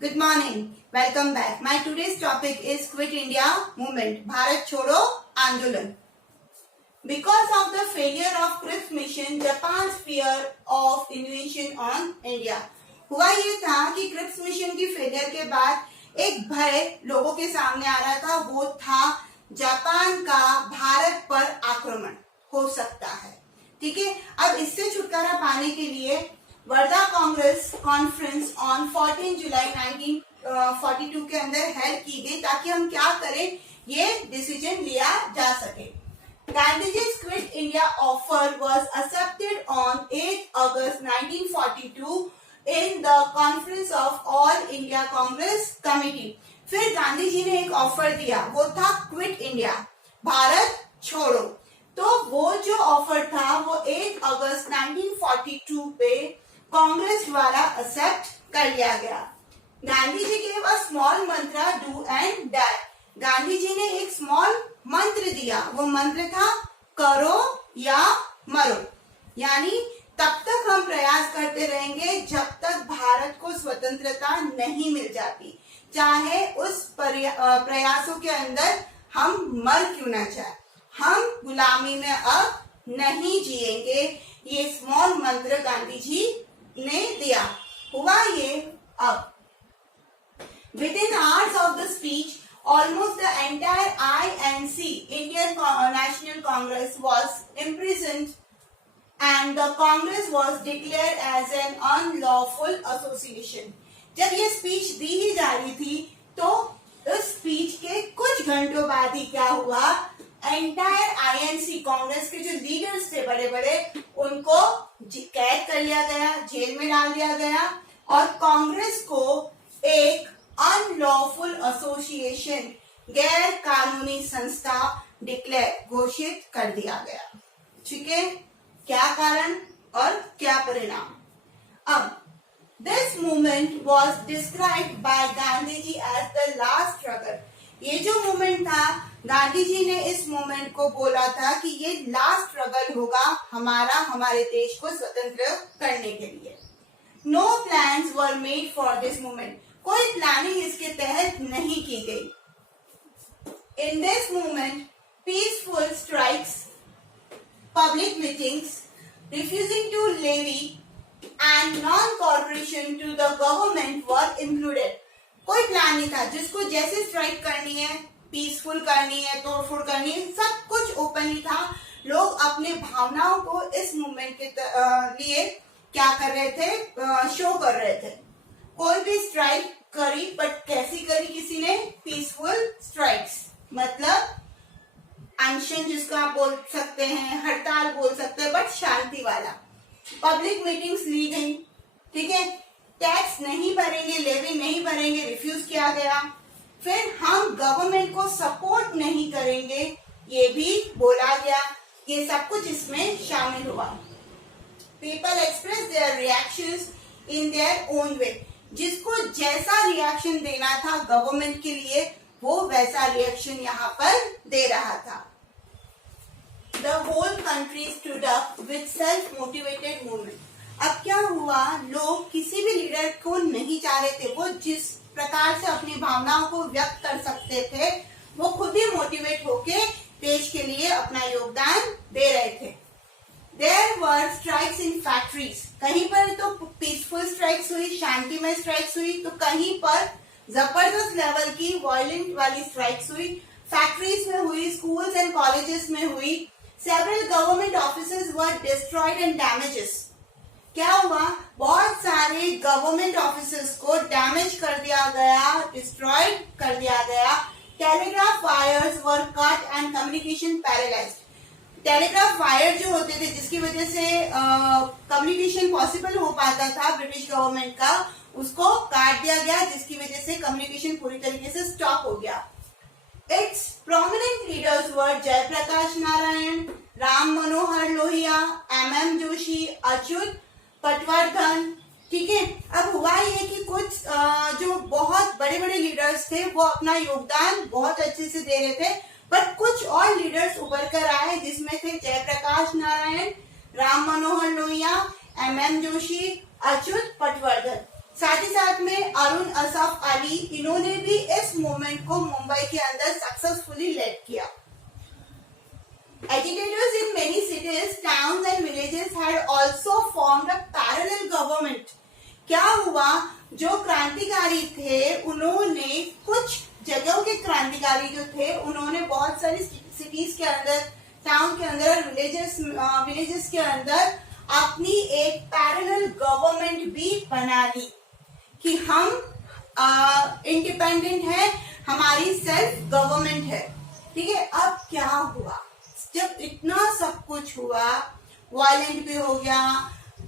Good morning. Welcome back. My today's topic is Quit India Movement. Bharat Chodo Andolan. Because of the failure of Cripps mission, Japan's fear of invasion on India. हुआ ये था कि Cripps mission की failure के बाद एक भय लोगों के सामने आ रहा था, वो था जापान का भारत पर आक्रमण हो सकता है. ठीक है, अब इससे छुटकारा पाने के लिए वर्धा कांग्रेस कॉन्फ्रेंस ऑन 14 जुलाई 1942 के अंदर हेल्प की गई ताकि हम क्या करें, ये डिसीजन लिया जा सके. Gandhiji's Quit India offer was accepted on 8 August 1942 in the Conference of All India Congress Committee. फिर गांधी जी ने एक ऑफर दिया, वो था क्विट इंडिया, भारत छोड़ो. तो वो जो ऑफर था वो 8 अगस्त 1942 पे कांग्रेस द्वारा एक्सेप्ट कर लिया गया. गांधी जी के पास स्मॉल मंत्र do and that. Gandhi ji ने एक स्मॉल मंत्र दिया, वो मंत्र था करो या मरो. यानी तब तक हम प्रयास करते रहेंगे जब तक भारत को स्वतंत्रता नहीं मिल जाती, चाहे उस प्रयासों के अंदर हम मर क्यों ना जाए, हम गुलामी में अब नहीं जिएंगे. ये स्मॉल मंत्र गांधी जी ने दिया. हुआ ये, अब within hours of the speech almost the entire INC, Indian National Congress, was imprisoned and the Congress was declared as an unlawful association. जब ये स्पीच दी ही जा रही थी तो उस स्पीच के कुछ घंटों बाद ही क्या हुआ, एंटायर आईएनसी कांग्रेस के जो लीडर्स थे बड़े बड़े, उनको कैद कर लिया गया, जेल में डाल दिया गया और कांग्रेस को एक अनलॉफुल एसोसिएशन, गैर कानूनी संस्था डिक्लेयर, घोषित कर दिया गया. ठीक है, क्या कारण और क्या परिणाम. अब this movement was described by Gandhi ji as the last struggle. ये जो मूवमेंट था, गांधी जी ने इस मूवमेंट को बोला था कि ये लास्ट स्ट्रगल होगा हमारे देश को स्वतंत्र करने के लिए. No plans were made for this movement. कोई प्लानिंग इसके तहत नहीं की गई. In this movement peaceful strikes, public meetings, refusing to levy and non corporation to the government were included. कोई प्लान नहीं था, जिसको जैसे स्ट्राइक करनी है, पीसफुल करनी है, तोड़फोड़ करनी है, सब कुछ ओपनली था. लोग अपने भावनाओं को इस मूवमेंट के लिए क्या कर रहे थे, शो कर रहे थे. कोई भी स्ट्राइक करी, बट कैसी करी, किसी ने पीसफुल स्ट्राइक्स, मतलब अनशन जिसको आप बोल सकते हैं, हड़ताल बोल सकते हैं, बट शांति वाला. पब्लिक मीटिंग्स ली गई. ठीक है, टैक्स नहीं भरेंगे, लेवी नहीं भरेंगे, रिफ्यूज किया गया. फिर हम गवर्नमेंट को सपोर्ट नहीं करेंगे, ये भी बोला गया. ये सब कुछ इसमें शामिल हुआ. People express their reactions in their own way. जिसको जैसा रिएक्शन देना था गवर्नमेंट के लिए, वो वैसा रिएक्शन यहाँ पर दे रहा था. The whole country stood up with self-motivated movement. अब क्या हुआ, लोग किसी भी लीडर को नहीं चाह रहे थे. वो जिस प्रकार से अपनी भावनाओं को व्यक्त कर सकते थे, वो खुद ही मोटिवेट होके देश के लिए अपना योगदान दे रहे थे. There were strikes in factories. कहीं पर तो पीसफुल स्ट्राइक्स हुई, शांतिमय स्ट्राइक्स हुई, तो कहीं पर जबरदस्त लेवल की वायलेंट वाली स्ट्राइक्स हुई. फैक्ट्रीज में हुई, स्कूल्स एंड कॉलेजेस में हुई. Several government offices were destroyed and damages. क्या हुआ, बहुत सारे गवर्नमेंट ऑफिसेस को डैमेज कर दिया गया, डिस्ट्रॉयड कर दिया गया. Telegraph wires were cut and communication paralysed. Telegraph wire जो होते थे, जिसकी वजह से कम्युनिकेशन पॉसिबल हो पाता था ब्रिटिश गवर्नमेंट का, उसको काट दिया गया, जिसकी वजह से कम्युनिकेशन पूरी तरीके से स्टॉप हो गया. Its prominent leaders were Jayaprakash Narayan, Ram Manohar Lohia, MM Joshi, Achyut Patwardhan. ठीक है, अब हुआ ये कि कुछ जो बहुत बड़े बड़े लीडर्स थे वो अपना योगदान बहुत अच्छे से दे रहे थे, पर कुछ और लीडर्स उभर कर आए, जिसमें थे जयप्रकाश नारायण, राम मनोहर लोहिया, MM जोशी, अच्युत पटवर्धन. साथ ही साथ में अरुण असफ अली, इन्होंने भी इस मूवमेंट को मुंबई के अंदर सक्सेसफुली लेड किया। Agitators in many cities, towns and villages had also formed a parallel government. क्या हुआ, जो क्रांतिकारी थे उन्होंने कुछ जगहों के क्रांतिकारी जो थे उन्होंने बहुत सारी सिटीज के अंदर, टाउन के अंदर और विलेजेस के अंदर अपनी एक पैरेलल गवर्नमेंट भी बना ली कि हम इंडिपेंडेंट है, हमारी सेल्फ गवर्नमेंट है। ठीक है, अब क्या हुआ, जब इतना सब कुछ हुआ, वायलेंट भी हो गया,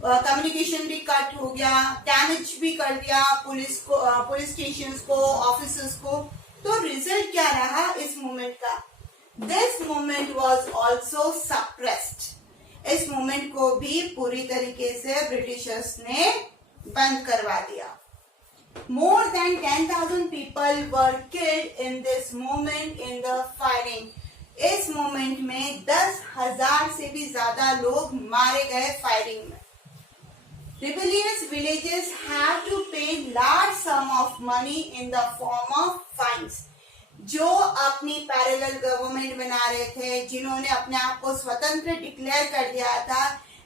कम्युनिकेशन भी कट हो गया, डैमेज भी कर दिया पुलिस स्टेशंस को, ऑफिसर्स को, तो रिजल्ट क्या रहा इस मूवमेंट का? This movement was also suppressed. इस मूवमेंट को भी पूरी तरीके से ब्रिटिशर्स ने बंद करवा दिया। More than 10,000 people were killed in this movement in the fighting. इस मूवमेंट में 10,000 से भी ज्यादा लोग मारे गए फायरिंग में। Rebellious villages had to pay large sum of money in the form of fines. जो अपनी पैरेलल गवर्नमेंट बना रहे थे, जिन्होंने अपने आप को स्वतंत्र डिक्लेयर कर दिया था,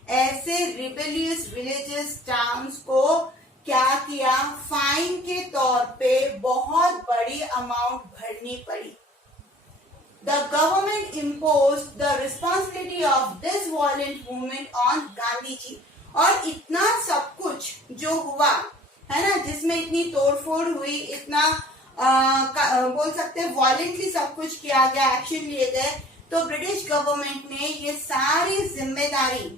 ऐसे रिबेलियस विलेजेस, टाउन्स को क्या किया, फाइन के तौर पे बहुत बड़ी अमाउंट भरनी पड़ी। The government imposed the responsibility of this violent movement on Gandhi ji. और इतना सब कुछ जो हुआ है ना, जिसमें इतनी तोड़फोड़ हुई, इतना बोल सकते हैं वायलेंटली सब कुछ किया गया, एक्शन लिए गए, तो ब्रिटिश गवर्नमेंट ने ये सारी जिम्मेदारी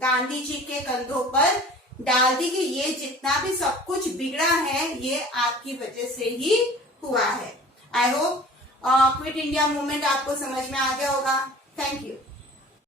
गांधी जी के कंधों पर डाल दी कि ये जितना भी सब कुछ बिगड़ा है ये आपकी वजह से ही हुआ है। I hope quit India movement आपको समझ में आ गया होगा। Thank you.